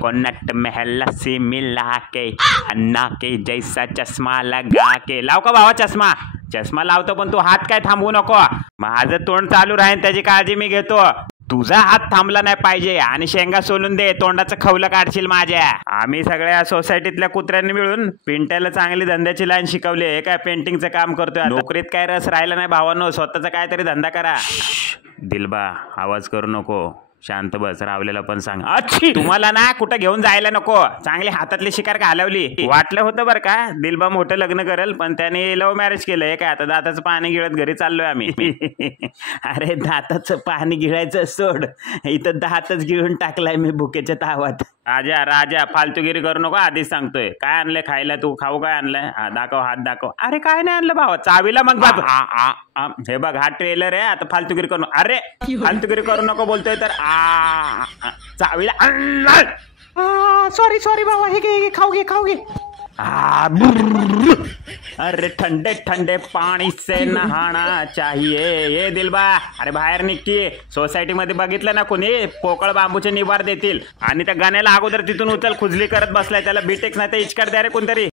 Connaught Mahal से मिला के अन्ना के जैसा चष्मा लगा के. लाव का भावा चष्मा. चष्मा लावतो पण तू हात काय थांबवू नको. माझं तोंड चालू राहीन त्याची काळजी मी घेतो. तुझा हात थांबला नाही पाहिजे आणि शेंगा सोलून दे. तोंडाचं खवलं काढशील माझ्या. आम्ही सगळ्या सोसायटीतल्या कुत्र्यांनी मिळून पिंट्याला चांगली धंद्याची लाईन शिकवली. हे काय पेंटिंगचं काम करतोय. नोकरीत काय रस राहिला नाही भावांनो. स्वतःचा काहीतरी धंदा करा. दिलबा आवाज करू नको. शांत बस. रावलेला पण सांग. अच्छी तुम्हाला ना कुठं घेऊन जायला नको. चांगली हातातली शिकार घालवली. वाटलं होतं बरं का दिलबा मोठं लग्न करेल पण त्याने लव्ह मॅरेज केलं. हे काय आता दाताचं पाणी गिळत घरी चाललोय आम्ही. अरे दाताचं पाणी गिळायचं सोड. इथं दातच गिळून टाकलाय मी भुकेच्या तावात. राजा राजा फालतूगिरी करू नको. आधीच सांगतोय. काय आणलंय खायला तू. खाऊ काय आणलंय. दाखव हात दाखव. अरे काय नाही आणलं भावा. चावीला मग बाबा. हे बघ हा ट्रेलर आहे. आता फालतूगिरी करू. अरे फालतूगिरी करू नको बोलतोय तर. चावीला सॉरी सॉरी बाबा. हे घे खाऊ घे खाऊ घे. अरे ठंडे ठंडे पाणी से नहाना चाहिए. ये दिलबा अरे बाहेर निघती. सोसायटी मध्ये बघितलं ना कोणी पोकळ बांबूचे निवार देतील. आणि त्या गाण्याला अगोदर तिथून उचल. खुजली करत बसलाय. त्याला बीटेक्स नाही तर इचकार द्या रे कोणतरी.